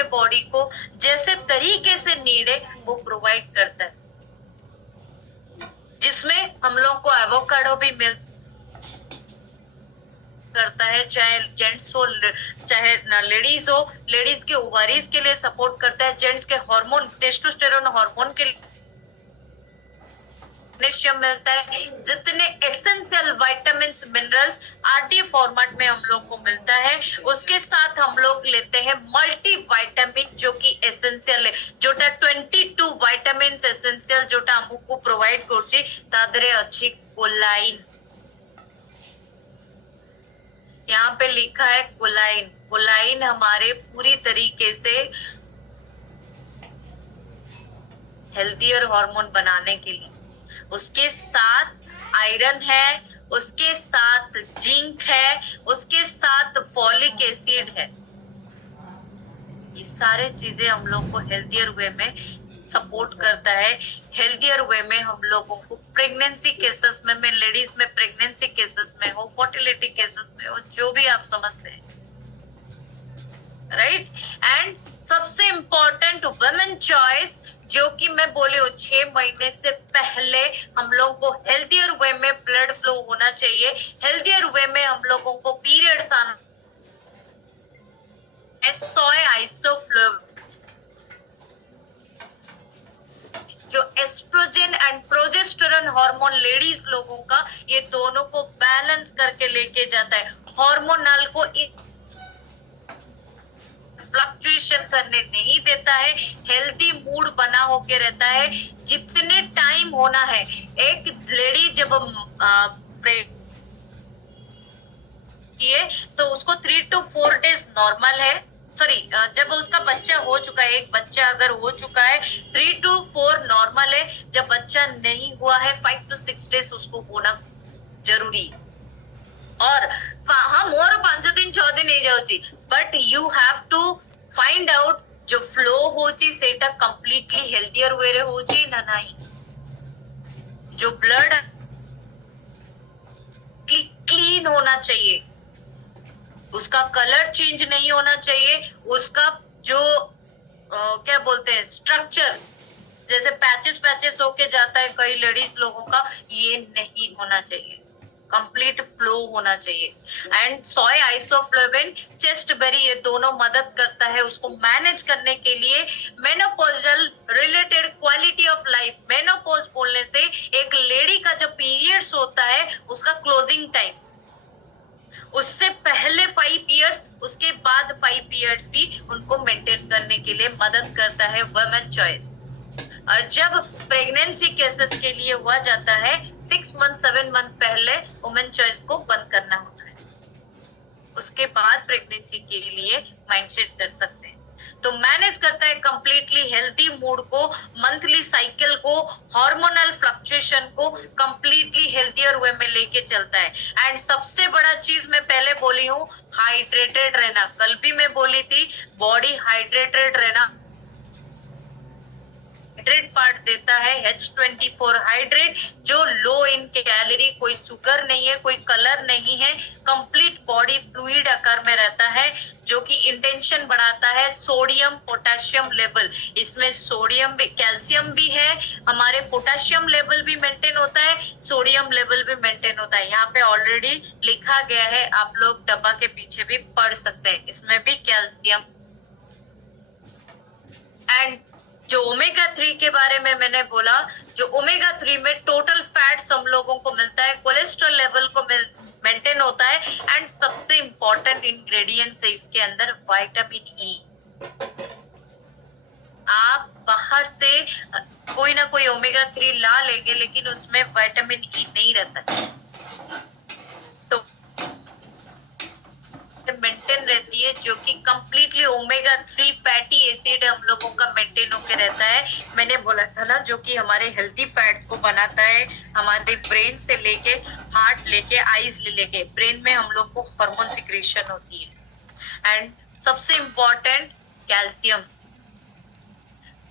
है बॉडी को, जैसे तरीके से नीड है वो प्रोवाइड करता है, जिसमें हम लोग को एवोकाडो भी मिल करता है, चाहे जेंट्स हो चाहे लेडीज हो। लेडीज के ओवरीज के लिए सपोर्ट करता है, जेंट्स के हार्मोन टेस्टोस्टेरोन हार्मोन के मैग्नीशियम मिलता है। जितने essential vitamins minerals RD format में हम लोग को मिलता है, उसके साथ हम लोग लेते हैं मल्टी विटामिन जो कि एसेंशियल है, जोटा 22 विटामिन्स एसेंशियल जोटा हमको प्रोवाइड करछि तादरे अच्छी कोलाइन। यहाँ पे लिखा है कोलाइन। कोलाइन हमारे पूरी तरीके से हेल्थियर हार्मोन बनाने के लिए, उसके साथ आयरन है, उसके साथ जिंक है, उसके साथ फॉलिक एसिड है। ये सारे चीजें हम लोग को हेल्थियर वे में सपोर्ट करता है। हेल्थियर वे में हम लोगों को प्रेगनेंसी केसेस में लेडीज में प्रेगनेंसी केसेस में हो, फर्टिलिटी केसेस में हो, जो भी आप समझते हैं, राइट। एंड सबसे इम्पोर्टेंट वुमेन चॉइस, जो कि मैं बोली हूँ 6 महीने से पहले हम लोग को हेल्थियर वे में ब्लड फ्लो होना चाहिए, हेल्थियर वे में हम लोगों को पीरियड्स आना, सोय आइसोफ्लेविन जो oestrogen and progesterone hormone ladies लोगों का, ये दोनों को बैलेंस करके लेके जाता है, हार्मोनल को फ्लक्चुएशन करने नहीं देता है, हेल्दी मूड बना होके रहता है। जितने टाइम होना है, एक लेडी जब किए तो उसको 3 to 4 डेज नॉर्मल है, सॉरी जब उसका बच्चा हो चुका है, एक बच्चा अगर हो चुका है 3 to 4 नॉर्मल है, जब बच्चा नहीं हुआ है 5 to 6 डेज उसको होना जरूरी है। और हम और 5 दिन 6 दिन नहीं जाऊँगी, but you have to find out जो फ्लो होची सेटा कंप्लीटली हेल्थियर वे रे होची ना नहीं, जो ब्लड क्लीन होना चाहिए, उसका कलर चेंज नहीं होना चाहिए, उसका जो क्या बोलते हैं स्ट्रक्चर, जैसे पैचेस पैचेस होके जाता है कई लेडीज लोगों का, ये नहीं होना चाहिए, कंप्लीट फ्लो होना चाहिए। एंड सोय आइसोफ्लेविन, चेस्ट बेरी, ये दोनों मदद करता है उसको मैनेज करने के लिए। Menopausal related quality of life, menopause बोलने से एक लेडी का जो पीरियड्स होता है उसका क्लोजिंग टाइम, उससे पहले 5 इयर्स, उसके बाद 5 इयर्स भी उनको मेंटेन करने के लिए मदद करता है वुमेन चॉइस। और जब प्रेगनेंसी केसेस के लिए हुआ जाता है 6 मंथ 7 मंथ पहले वुमेन चॉइस को बंद करना होता है, उसके बाद प्रेगनेंसी के लिए माइंडसेट कर सकते हैं। तो मैनेज करता है कंप्लीटली हेल्दी मूड को, मंथली साइकिल को, हार्मोनल फ्लक्चुएशन को कंप्लीटली हेल्थियर वे में लेके चलता है। एंड सबसे बड़ा चीज मैं पहले बोली हूँ, हाइड्रेटेड रहना, कल भी मैं बोली थी, बॉडी हाइड्रेटेड रहना हाइड्रेट पार्ट देता है H24 हाइड्रेट, जो लो इन कैलोरी, कोई शुगर नहीं है, कोई कलर नहीं है, कंप्लीट बॉडी फ्लूइड आकार में रहता है, जो कि इंटेंशन बढ़ाता है। सोडियम पोटेशियम लेवल, इसमें सोडियम भी, कैल्शियम भी है, हमारे पोटेशियम लेवल भी मेंटेन होता है, सोडियम लेवल भी मेंटेन होता है। यहाँ पे ऑलरेडी लिखा गया है, आप लोग डब्बा के पीछे भी पढ़ सकते हैं, इसमें भी कैल्शियम। एंड जो ओमेगा 3 के बारे में मैंने बोला, जो ओमेगा 3 में टोटल फैट्स हम लोगों को मिलता है, कोलेस्ट्रॉल लेवल को मेंटेन होता है। एंड सबसे इंपॉर्टेंट इंग्रेडिएंट्स है इसके अंदर विटामिन ई। आप बाहर से कोई ना कोई ओमेगा 3 ला लेंगे, लेकिन उसमें विटामिन ई नहीं रहता है, तो मेंटेन रहती है, जो कि कंप्लीटली ओमेगा 3 फैटी एसिड हम लोगों का मेंटेन होके रहता है। मैंने बोला था ना, जो कि हमारे हेल्थी फैट्स को बनाता है, हमारे ब्रेन से लेके हार्ट लेके आईज लेके, ब्रेन में हम लोग को हार्मोन सिक्रेशन होती है। एंड सबसे इम्पोर्टेंट कैल्शियम,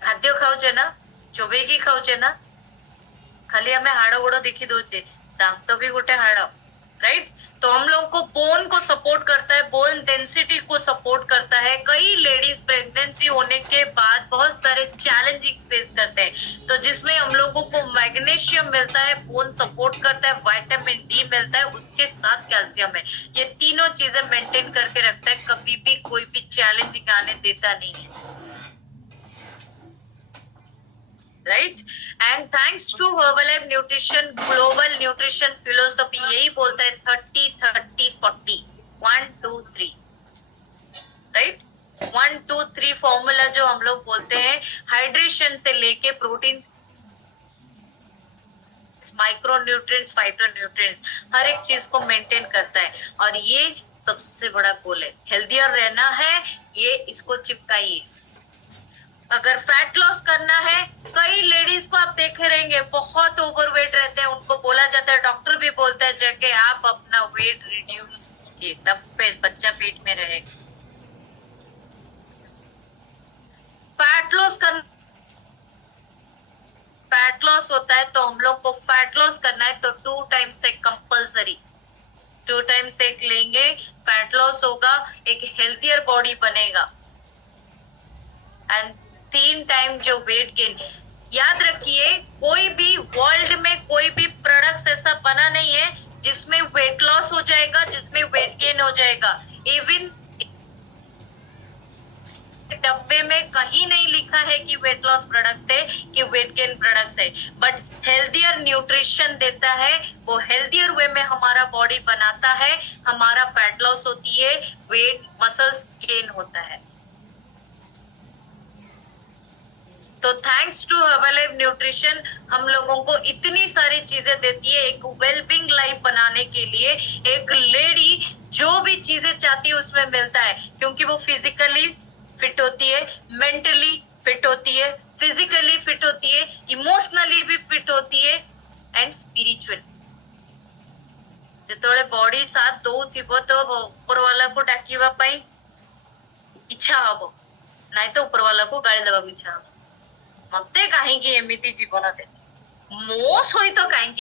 खाद्य खाऊचे ना, चोबेकी खाऊचे ना, खाली हमें हाड़ गोड़ देखी दौचे, दांत भी गोटे हाड़, राइट। तो हम लोग को बोन को सपोर्ट करता है, बोन डेंसिटी को सपोर्ट करता है। कई लेडीज प्रेगनेंसी होने के बाद बहुत सारे चैलेंजिंग फेस करते हैं, तो जिसमें हम लोगों को मैग्नीशियम मिलता है, बोन सपोर्ट करता है, विटामिन डी मिलता है, उसके साथ कैल्शियम है। ये तीनों चीजें मेंटेन करके रखता है, कभी भी कोई भी चैलेंजिंग आने देता नहीं है, right. And thanks to Herbalife nutrition, global nutrition philosophy यही बोलता है 30-30-40, 1-2-3, राइट। 1-2-3 फॉर्मूला जो हम लोग बोलते हैं, हाइड्रेशन से लेके protein, micro nutrients, phyto nutrients, हर एक चीज को मेंटेन करता है। और ये सबसे बड़ा गोल है, हेल्दियर रहना है, ये इसको चिपकाइए। अगर फैट लॉस करना है, कई लेडीज को आप देखे रहेंगे बहुत ओवरवेट रहते हैं, उनको बोला जाता है, डॉक्टर भी बोलता है जबकि आप अपना वेट रिड्यूस कीजिए, तब बच्चा पेट में रहेगा। फैट लॉस करना, फैट लॉस होता है तो हम लोग को फैट लॉस करना है तो 2 टाइम्स से कंपल्सरी, 2 टाइम्स एक लेंगे, फैट लॉस होगा, एक हेल्थियर बॉडी बनेगा। एंड 3 टाइम जो वेट गेन, याद रखिए कोई भी वर्ल्ड में कोई भी प्रोडक्ट ऐसा बना नहीं है जिसमें वेट लॉस हो जाएगा, जिसमें वेट गेन हो जाएगा। इवन डब्बे में कहीं नहीं लिखा है कि वेट लॉस प्रोडक्ट है कि वेट गेन प्रोडक्ट है, बट हेल्दियर न्यूट्रिशन देता है, वो हेल्दियर वे में हमारा बॉडी बनाता है, हमारा फैट लॉस होती है, वेट मसल्स गेन होता है। तो थैंक्स टू हर्बलाइफ न्यूट्रिशन हम लोगों को इतनी सारी चीजें देती है एक वेलबींग लाइफ बनाने के लिए। एक लेडी जो भी चीजें चाहती है उसमें मिलता है, क्योंकि वो फिजिकली फिट होती है, मेंटली फिट होती है, फिजिकली फिट होती है, इमोशनली भी फिट होती है, एंड स्पिरिचुअल। ଯେତେବେଳେ ବଡି ସାଥ ଦଉଥିବ ତ ଉପର ବାଲାକୁ ଡାକିବା ପାଇଁ ଇଚ୍ଛା ହବ, ନାଇଁ ତ ଉପର ବାଲାକୁ ଗାଳି ଦେବାକୁ ଇଚ୍ଛା ହବ। ମତେ କାହିଁକି ଏମିତି ଜୀବନ ଦେଲେ, ମୋ ସହିତ କାହିଁକି